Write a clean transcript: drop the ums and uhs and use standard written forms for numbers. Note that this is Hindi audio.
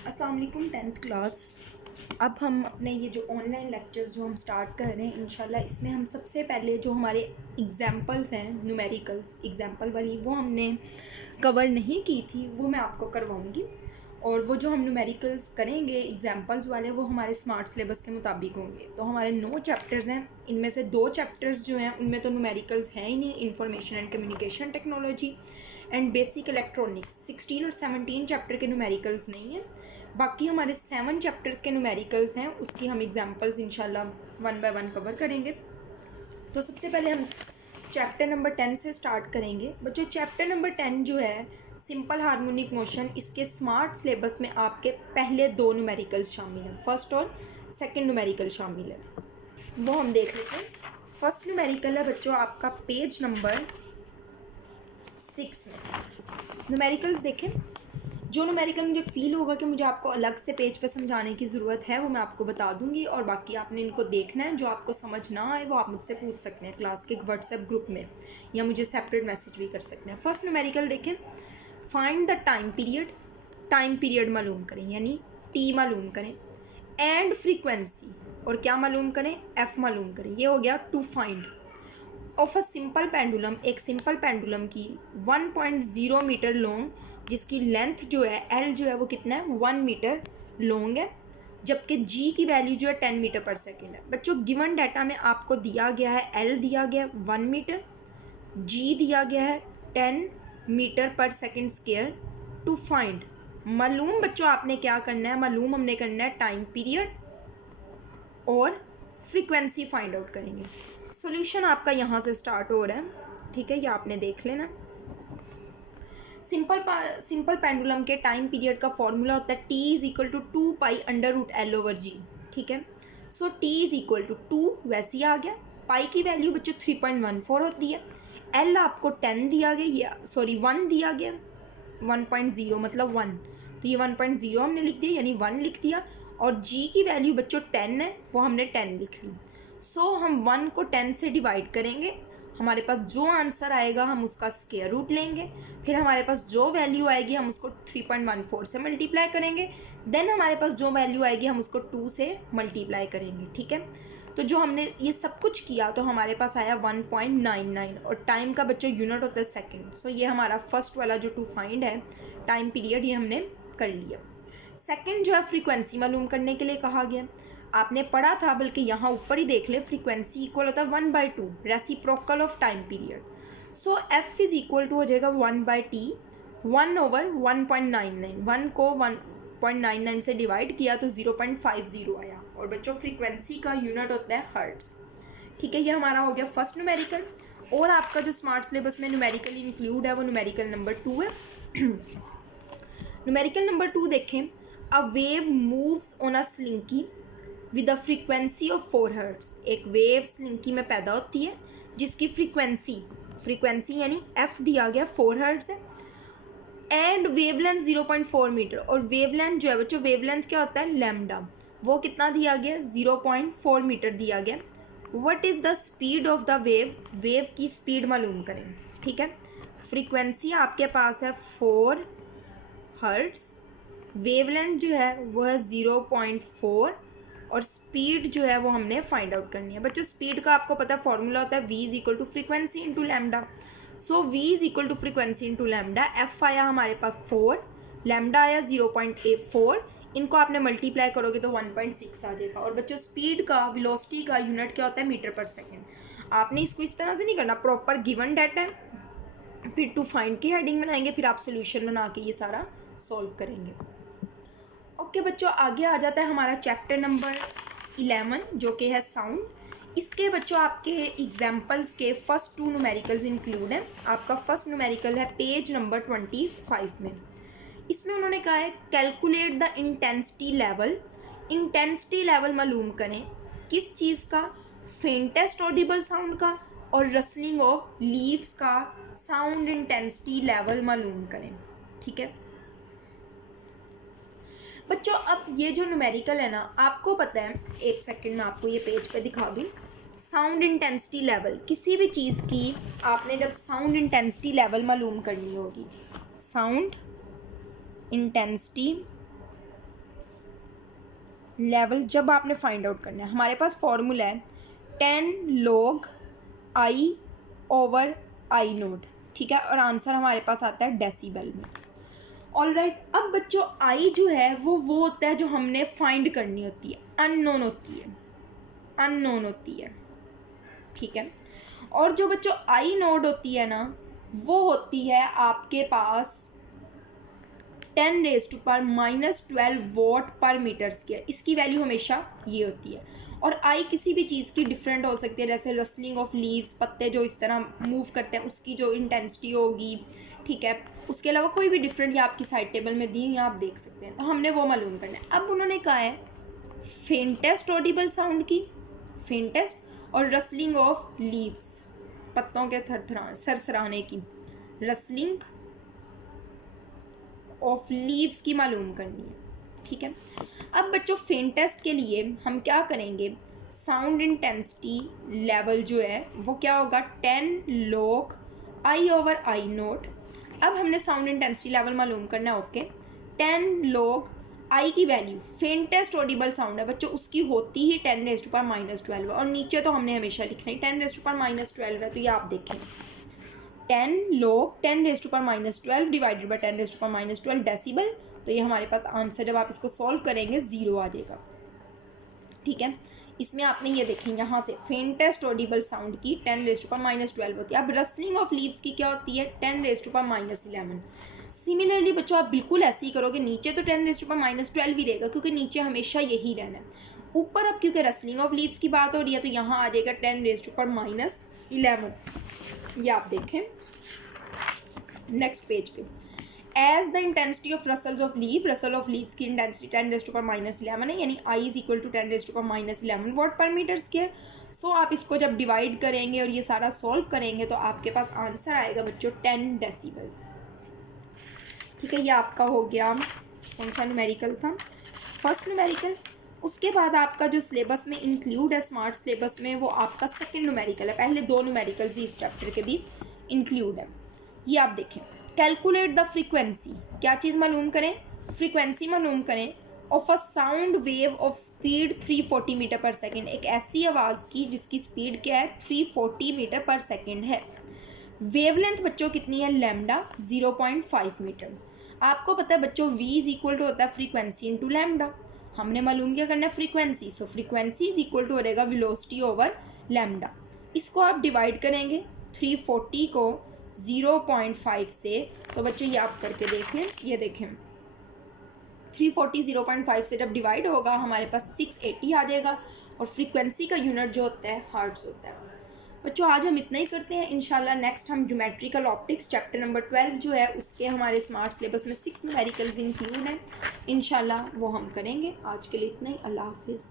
अस्सलाम वालेकुम 10th क्लास। अब हम अपने ये जो ऑनलाइन लेक्चर्स जो हम स्टार्ट कर रहे हैं इंशाल्लाह, इसमें हम सबसे पहले जो हमारे एग्जांपल्स हैं न्यूमेरिकल्स एग्जांपल वाली, वो हमने कवर नहीं की थी, वो मैं आपको करवाऊंगी। और वो जो हम न्यूमेरिकल्स करेंगे एग्जांपल्स वाले, वो हमारे स्मार्ट सिलेबस के मुताबिक होंगे। तो हमारे 9 चैप्टर्स हैं, इनमें से 2 चैप्टर्स जो हैं उनमें तो न्यूमेरिकल्स हैं ही नहीं, information and communication technology and basic electronics. 16 और 17 चैप्टर के न्यूमेरिकल्स नहीं हैं। बाकी हमारे 7 चैप्टर्स के न्यूमेरिकल्स हैं, उसकी हम एग्जांपल्स इंशाल्लाह 1 बाय 1 कवर करेंगे। तो सबसे पहले हम चैप्टर नंबर 10 से स्टार्ट करेंगे। बच्चों, चैप्टर नंबर 10 जो है सिंपल हार्मोनिक मोशन, इसके स्मार्ट सिलेबस में आपके पहले 2 न्यूमेरिकल्स शामिल हैं, फर्स्ट और सेकंड न्यूमेरिकल शामिल है। वो हम देख लेते हैं। फर्स्ट न्यूमेरिकल है बच्चों आपका पेज नंबर 6 में। न्यूमेरिकल्स देखें। जो न्यूमेरिकल मुझे फ़ील होगा कि मुझे आपको अलग से पेज पे समझाने की ज़रूरत है, वो मैं आपको बता दूंगी, और बाकी आपने इनको देखना है। जो आपको समझ ना आए वो आप मुझसे पूछ सकते हैं क्लास के व्हाट्सएप ग्रुप में, या मुझे सेपरेट मैसेज भी कर सकते हैं। फर्स्ट न्यूमेरिकल देखें, find the time period. Time period मालूम करें, यानी टी मालूम करें, एंड फ्रीक्वेंसी, और क्या मालूम करें, एफ मालूम करें। ये हो गया to find of a simple pendulum. एक सिंपल पेंडुलम की 1.0 मीटर लॉन्ग, जिसकी लेंथ जो है एल जो है वो कितना है 1 मीटर लॉन्ग है, जबकि जी की वैल्यू जो है 10 मीटर पर सेकेंड है। बच्चों, गिवन डाटा में आपको दिया गया है एल दिया गया है 1 मीटर, जी दिया गया है 10 मीटर पर सेकेंड स्क्वायर। टू फाइंड, मालूम बच्चों आपने क्या करना है, मालूम हमने करना है टाइम पीरियड और फ्रीक्वेंसी फाइंड आउट करेंगे। सॉल्यूशन आपका यहाँ से स्टार्ट हो रहा है, ठीक है, ये आपने देख लेना। सिंपल पेंडुलम के टाइम पीरियड का फॉर्मूला होता है T is equal to 2 pi under root L over G, ठीक है। So T is equal to 2 वैसे ही आ गया। पाई की वैल्यू बच्चों 3.14 होती है। एल आपको 10 दिया गया, या सॉरी 1 दिया गया, 1.0 मतलब 1, तो ये 1.0 हमने लिख दिया, यानी 1 लिख दिया। और जी की वैल्यू बच्चों 10 है, वो हमने 10 लिख ली। सो हम 1 को 10 से डिवाइड करेंगे, हमारे पास जो आंसर आएगा हम उसका स्क्वायर रूट लेंगे, फिर हमारे पास जो वैल्यू आएगी हम उसको 3.14 से मल्टीप्लाई करेंगे, देन हमारे पास जो वैल्यू आएगी हम उसको 2 से मल्टीप्लाई करेंगे, ठीक है। तो जो हमने ये सब कुछ किया तो हमारे पास आया 1.99, और टाइम का बच्चों यूनिट होता है सेकेंड। सो ये हमारा फर्स्ट वाला जो टू फाइंड है टाइम पीरियड, ये हमने कर लिया। सेकेंड जो है फ्रीक्वेंसी मालूम करने के लिए कहा गया। आपने पढ़ा था, बल्कि यहाँ ऊपर ही देख ले, फ्रीक्वेंसी इक्वल होता है 1/2 reciprocal of time period. So f is equal to हो जाएगा 1/t, 1/1.99। 1 को 1.99 से डिवाइड किया तो 0.50 आया। और बच्चों फ्रीक्वेंसी का यूनिट होता है हर्ट्स, ठीक है। ये हमारा हो गया फर्स्ट न्यूमेरिकल। और आपका जो स्मार्ट सिलेबस में न्यूमेरिकल इंक्लूड है वो न्यूमेरिकल नंबर 2 है। न्यूमेरिकल नंबर 2 देखें। A wave moves on a slinky with a frequency of 4 hertz. एक वेव स्लिंकी में पैदा होती है जिसकी फ्रीक्वेंसी यानी एफ दिया गया 4 हर्ट्स है, एंड वेवलेंथ 0.4 मीटर। और वेवलेंथ जो है बच्चों, वेवलेंथ क्या होता है, लैम्डा, वो कितना दिया गया 0.4 मीटर दिया गया। What is the speed of the wave, wave की स्पीड मालूम करें, ठीक है। फ्रीक्वेंसी आपके पास है 4 हर्ट्स, वेवलेंथ जो है वो है 0.4, और स्पीड जो है वो हमने फाइंड आउट करनी है। बच्चों स्पीड का आपको पता है फॉर्मूला होता है v is equal to frequency into lambda. So v is equal to frequency into lambda. F आया हमारे पास 4, लैम्डा आया 0.4, इनको आपने मल्टीप्लाई करोगे तो 1.6 आ जाएगा। और बच्चों स्पीड का, वेलोसिटी का यूनिट क्या होता है, मीटर पर सेकेंड। आपने इसको इस तरह से नहीं करना, प्रॉपर गिवन डाटा है, फिर टू फाइंड की हेडिंग बनाएंगे, फिर आप सोल्यूशन बना के ये सारा सॉल्व करेंगे। ओके बच्चों, आगे आ जाता है हमारा चैप्टर नंबर 11 जो कि है साउंड। इसके बच्चों आपके एग्जाम्पल्स के फर्स्ट 2 न्यूमेरिकल्स इंक्लूड हैं। आपका फर्स्ट न्यूमेरिकल है पेज नंबर 25 में। इसमें उन्होंने कहा है calculate the intensity level. Intensity level मालूम करें किस चीज़ का, फेंटेस्ट ऑडिबल साउंड का और रसलिंग ऑफ लीव्स का साउंड इंटेंसिटी लेवल मालूम करें, ठीक है। बच्चों अब ये जो न्यूमेरिकल है ना, आपको पता है, एक सेकंड में आपको ये पेज पे दिखा दूँ। साउंड इंटेंसिटी लेवल, किसी भी चीज़ की आपने जब साउंड इंटेंसिटी लेवल मालूम करनी होगी, साउंड इंटेंसिटी लेवल जब आपने फाइंड आउट करना है, हमारे पास फॉर्मूला है 10 log आई ओवर आई नोट, ठीक है, और आंसर हमारे पास आता है डेसिबल में। ऑलराइट, अब बच्चों आई जो है वो होता है जो हमने फाइंड करनी होती है, अननोन होती है, ठीक है। और जो बच्चों आई नोड होती है ना, वो होती है आपके पास 10⁻⁻12 वॉट पर मीटर स्क्वायर, इसकी वैल्यू हमेशा ये होती है। और आई किसी भी चीज़ की डिफरेंट हो सकती है, जैसे रसलिंग ऑफ लीव्स, पत्ते जो इस तरह मूव करते हैं उसकी जो इंटेंसिटी होगी, ठीक है। उसके अलावा कोई भी डिफरेंट या आपकी साइड टेबल में दी या आप देख सकते हैं, तो हमने वो मालूम करना है। अब उन्होंने कहा है फेंटेस्ट ऑडिबल साउंड की, फेंटेस्ट, और रसलिंग ऑफ लीव्स, पत्तों के सरसराने की, रसलिंग ऑफ लीव्स की मालूम करनी है, ठीक है। अब बच्चों फेंटेस्ट के लिए हम क्या करेंगे, साउंड इंटेंसिटी लेवल जो है वो क्या होगा 10 log आई ओवर आई नोट। अब हमने साउंड इंटेंसिटी लेवल मालूम करना है, ओके। 10 log आई की वैल्यू, फेंटेस्ट ऑडिबल साउंड है बच्चों, उसकी होती ही 10⁻⁻12 और नीचे तो हमने हमेशा लिखना ही 10⁻⁻12 है, तो ये आप देखें 10 log 10⁻⁻12 डिवाइडेड बाई 10⁻⁻12 डेसिबल। तो ये हमारे पास आंसर जब आप इसको सॉल्व करेंगे 0 आ जाएगा, ठीक है। इसमें आपने ये देखें यहाँ से फेंटेस्ट ऑडिबल साउंड की 10⁻⁻12 होती है। अब रसलिंग ऑफ लीव्स की क्या होती है 10⁻⁻11। सिमिलरली बच्चों आप बिल्कुल ऐसे ही करोगे, नीचे तो 10⁻⁻12 ही रहेगा क्योंकि नीचे हमेशा यही रहना है। ऊपर अब क्योंकि रसलिंग ऑफ लीव्स की बात हो रही है तो यहाँ आ जाएगा 10⁻⁻11। ये आप देखें नेक्स्ट पेज पे, as the intensity of rustle of leaves की इंटेंसिटी 10⁻⁻11 है, यानी I is equal to 10⁻⁻11 watt पर मीटर स्क्वायर। सो आप इसको जब डिवाइड करेंगे और ये सारा सॉल्व करेंगे तो आपके पास आंसर आएगा बच्चों 10 डेसिबल, ठीक है। ये आपका हो गया कौन सा न्यूमेरिकल था, फर्स्ट न्यूमेरिकल। उसके बाद आपका जो सिलेबस में इंक्लूड है स्मार्ट सिलेबस में, वो आपका सेकंड न्यूमेरिकल है। पहले 2 न्यूमेरिकल्स इस चैप्टर के भी इंक्लूड है। ये आप देखें, कैलकुलेट द फ्रीक्वेंसी, क्या चीज़ मालूम करें, फ्रीक्वेंसी मालूम करें of a sound wave of speed 340 metre पर सेकेंड, एक ऐसी आवाज़ की जिसकी स्पीड क्या है 340 मीटर पर सेकेंड है। वेवलेंथ बच्चों कितनी है, लैम्डा 0.5 मीटर। आपको पता है बच्चों v इज इक्वल टू होता है फ्रीक्वेंसी इंटू लैम्डा, हमने मालूम क्या करना है frequency, so frequency is equal to हो रहेगा वेलोसिटी ओवर लैम्डा। इसको आप डिवाइड करेंगे 340 को 0.5 से, तो बच्चों ये आप करके देख लें, ये देखें 340 0.5 से जब डिवाइड होगा हमारे पास 680 आ जाएगा, और फ्रीक्वेंसी का यूनिट जो होता है हर्ट्ज होता है। बच्चों आज हम इतना ही करते हैं, इंशाल्लाह नेक्स्ट हम ज्योमेट्रिकल ऑप्टिक्स चैप्टर नंबर 12 जो है उसके हमारे स्मार्ट सिलेबस में 6 न्यूमेरिकल्स इंक्लूड हैं, इंशाल्लाह वो हम करेंगे। आज के लिए इतना ही, अल्लाह हाफिज़।